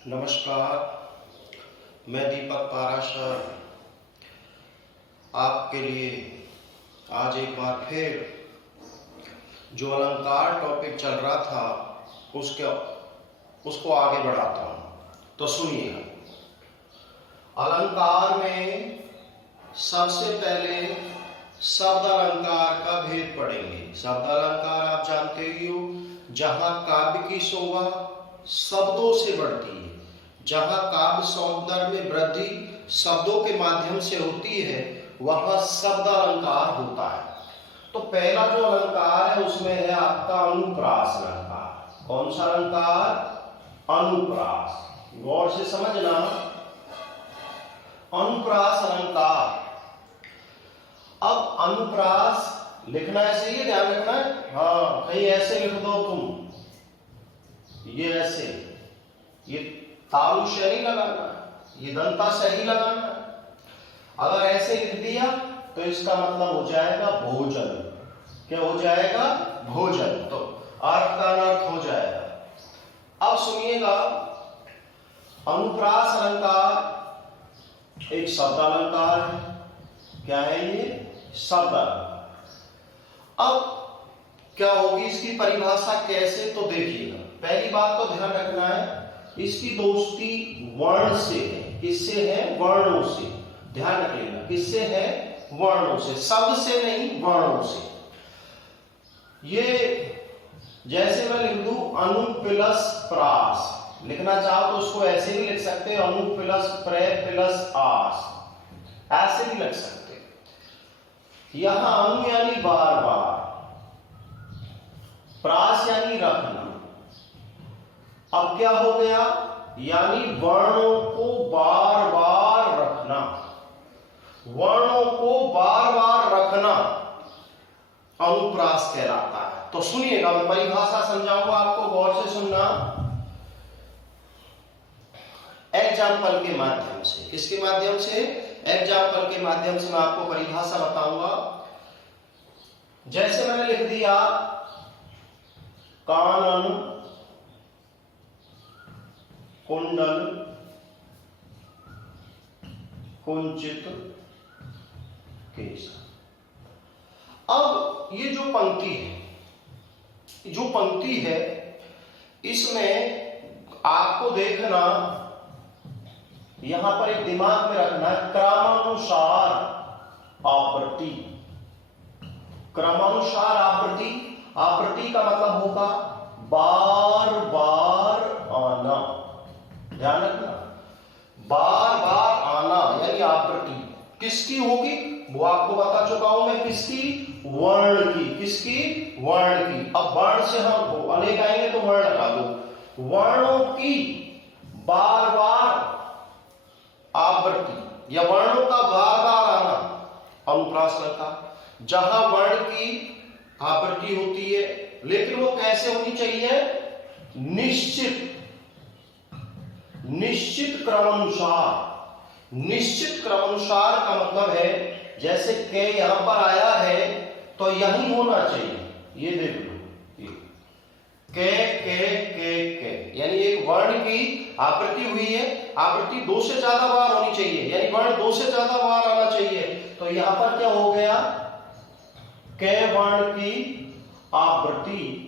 नमस्कार, मैं दीपक पाराशर आपके लिए आज एक बार फिर जो अलंकार टॉपिक चल रहा था उसको आगे बढ़ाता हूँ। तो सुनिएगा, अलंकार में सबसे पहले शब्द अलंकार का भेद पढ़ेंगे। शब्द अलंकार आप जानते ही हो, जहाँ काव्य की शोभा शब्दों से बढ़ती है, जहाँ काव्य सौंदर्य में वृद्धि शब्दों के माध्यम से होती है, वह शब्द अलंकार होता है। तो पहला जो अलंकार है उसमें है आपका अनुप्रास अलंकार। कौन सा अलंकार? अनुप्रास। गौर से समझना, अनुप्रास अलंकार। अब अनुप्रास लिखना ऐसे ही, ध्यान रखना है। हाँ, कहीं ऐसे लिख दो तुम, ये ऐसे, ये तालु से नहीं लगाना, ये दंता से ही लगाना। अगर ऐसे लिख दिया तो इसका मतलब हो जाएगा भोजन। क्या हो जाएगा? भोजन। तो अर्थ का अनर्थ हो जाएगा। अब सुनिएगा, अनुप्रास अलंकार एक शब्द अलंकार है। क्या है ये? शब्द अलंकार। अब क्या होगी इसकी परिभाषा कैसे? तो देखिएगा, पहली बात तो ध्यान रखना है, इसकी दोस्ती वर्ण से है। किससे है? वर्णों से। ध्यान रखिएगा, किससे है? वर्णों से, शब्द से नहीं, वर्णों से। ये जैसे मैं लिख दूं अनु प्लस प्रास, लिखना चाहो तो उसको ऐसे भी लिख सकते हैं, अनु प्लस प्रे प्लस आस, ऐसे भी लिख सकते हैं। यहां अनु यानी बार बार, प्रास यानी रखना। अब क्या हो गया? यानी वर्णों को बार बार रखना। वर्णों को बार बार रखना अनुप्रास कहलाता है। तो सुनिएगा, मैं परिभाषा समझाऊंगा आपको, गौर से सुनना। एग्जाम्पल के माध्यम से। किसके माध्यम से? एग्जाम्पल के माध्यम से मैं आपको परिभाषा बताऊंगा। जैसे मैंने लिख दिया कानन कुंडल कुंचित केश। अब ये जो पंक्ति है, इसमें आपको देखना, यहां पर एक दिमाग में रखना है, क्रमानुसार आवृत्ति। क्रमानुसार आवृत्ति। आवृत्ति का मतलब होगा बार बार आना। ध्यान रखना, बार बार आना यानी आवृत्ति किसकी होगी वो आपको बता चुका हूं मैं। किसकी? वर्ण की। किसकी? वर्ण की। अब वर्ण से हम अनेक आएंगे तो वर्ण लगा दो। वर्णों की बार बार आवृत्ति या वर्णों का बार बार आना अनुप्रास अलंकार। जहां वर्ण की आवृत्ति होती है, लेकिन वो कैसे होनी चाहिए? निश्चित क्रमानुसार। निश्चित क्रमानुसार का मतलब है, जैसे के यहां पर आया है तो यही होना चाहिए। ये देख लो, के यानी एक वर्ण की आवृत्ति हुई है, आवृत्ति दो से ज्यादा बार होनी चाहिए, यानी वर्ण दो से ज्यादा बार आना चाहिए। तो यहां पर क्या हो गया? के वर्ण की आवृत्ति।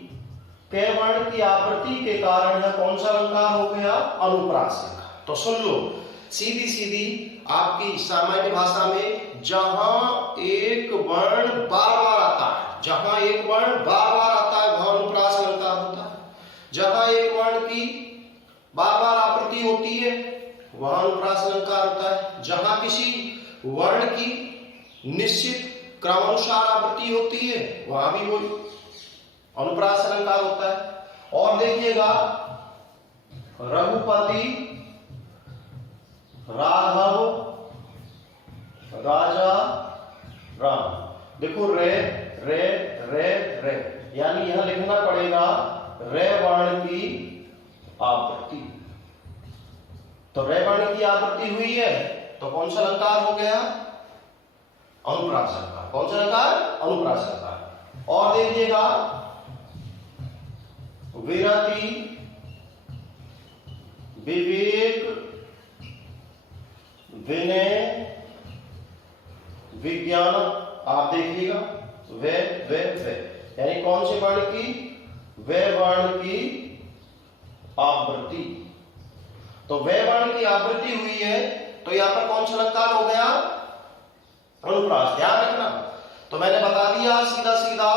के वर्ण की आवृत्ति के कारण यह कौन सा अलंकार हो गया? अनुप्रास अलंकार। तो सुन लो, सीधी सीधी आपकी सामान्य भाषा में, जहां एक वर्ण बार बार आता है, जहां एक वर्ण बार बार आता है वह अनुप्रास अलंकार होता है। जहां एक वर्ण की बार बार आवृत्ति होती है वह अनुप्रास अलंकार होता है। जहां किसी वर्ण की निश्चित क्रमानुसार आवृत्ति होती है वहां भी वो अनुप्रास अलंकार होता है। और देखिएगा, रघुपति, राघव, राजा, राम। देखो रे रे रे रे, यानी यहां लिखना पड़ेगा रे वर्ण की आवृत्ति। तो रे वर्ण की आवृत्ति हुई है तो कौन सा अलंकार हो गया? अनुप्रास अलंकार। कौन सा अलंकार? अनुप्रास अलंकार। और देखिएगा, विरति, विवेक, विनय, विज्ञान, आप देखिएगा वे यानी कौन से वर्ण की, वे वर्ण की आवृत्ति। तो वे वर्ण की आवृत्ति हुई है, तो यहां पर कौन सा अलंकार हो गया, अनुप्रास। ध्यान रखना, तो मैंने बता दिया सीधा सीधा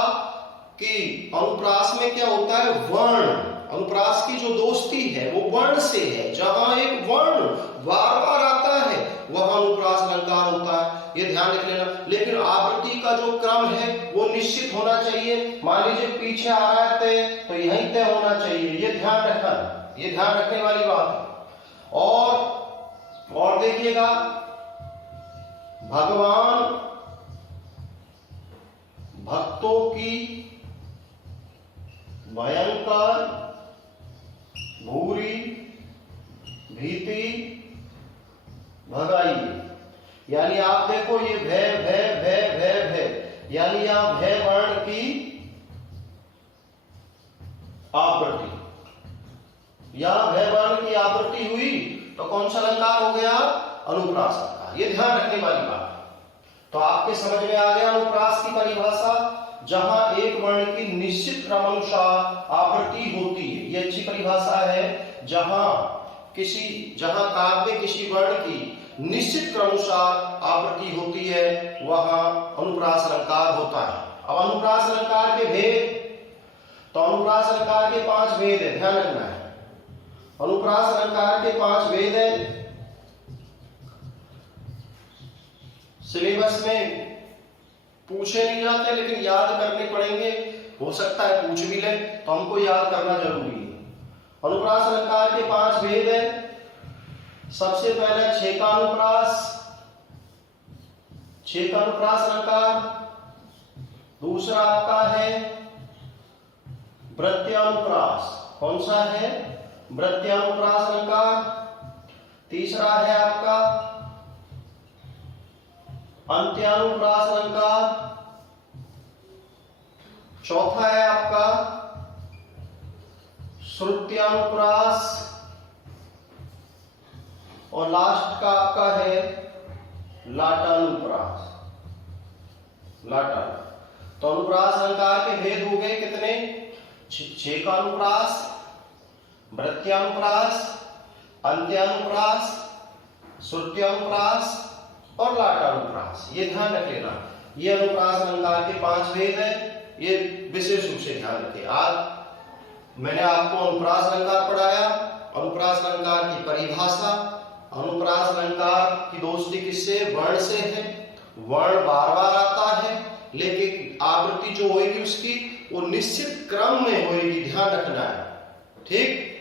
कि अनुप्रास में क्या होता है, वर्ण, अनुप्रास की जो दोस्ती है वो वर्ण से है। जहां एक वर्ण बार बार आता है वह अनुप्रास अलंकार होता है, ये ध्यान रख लेना। लेकिन आवृत्ति का जो क्रम है वो निश्चित होना चाहिए। मान लीजिए पीछे आ रहा है तय, तो यहीं तय होना चाहिए, ये ध्यान रखना, ये ध्यान रखने वाली बात है। और देखिएगा, भगवान भक्तों की भयंकर भूरी भीति भगाई, यानी आप देखो ये भय भय भय भय भय, यानी यहां भय वर्ण की आवृत्ति, यहां भय वर्ण की आवृत्ति हुई तो कौन सा अलंकार हो गया, अनुप्रास अलंकार। ये ध्यान रखने वाली बात। तो आपके समझ में आ गया अनुप्रास की परिभाषा, जहां एक वर्ण की निश्चित क्रमानुसार आवृत्ति होती है। ये अच्छी परिभाषा है। जहां काव्य में किसी वर्ण की निश्चित क्रमानुसार आवृत्ति होती है वहां अनुप्रास अलंकार होता है। अब अनुप्रास अलंकार के भेद, तो अनुप्रास अलंकार के 5 भेद है, ध्यान रखना है। अनुप्रास अलंकार के 5 भेद है। सिलेबस में पूछे नहीं जाते लेकिन याद करने पड़ेंगे, हो सकता है पूछ भी ले, तो हमको याद करना जरूरी है। अनुप्रास अलंकार के 5 भेद है। सबसे पहले छेकानुप्रास, छेकानुप्रास अलंकार। दूसरा आपका है वृत्त्यानुप्रास, कौन सा है, वृत्त्यानुप्रास अलंकार। तीसरा है आपका अंत्यानुप्रास अलंकार। चौथा है आपका श्रुत्यानुप्रास, और लास्ट का आपका है लाटानुप्रास, लाटान। तो अनुप्रास अलंकार के भेद हो गए कितने, छेकानुप्रास, वृत्त्यानुप्रास, अंत्यानुप्रास, श्रुत्यानुप्रास और लाटानुप्रास। ये ध्यान रख लेना, ये अनुप्रास अलंकार के 5 भेद है, ये विशेष रूप से ध्यान रखें। आज मैंने आपको अनुप्रास अलंकार पढ़ाया, अनुप्रास अलंकार की परिभाषा, अनुप्रास अलंकार की दोस्ती किससे, वर्ण से है। वर्ण बार बार आता है लेकिन आवृत्ति जो होगी उसकी वो निश्चित क्रम में होगी, ध्यान रखना है, ठीक।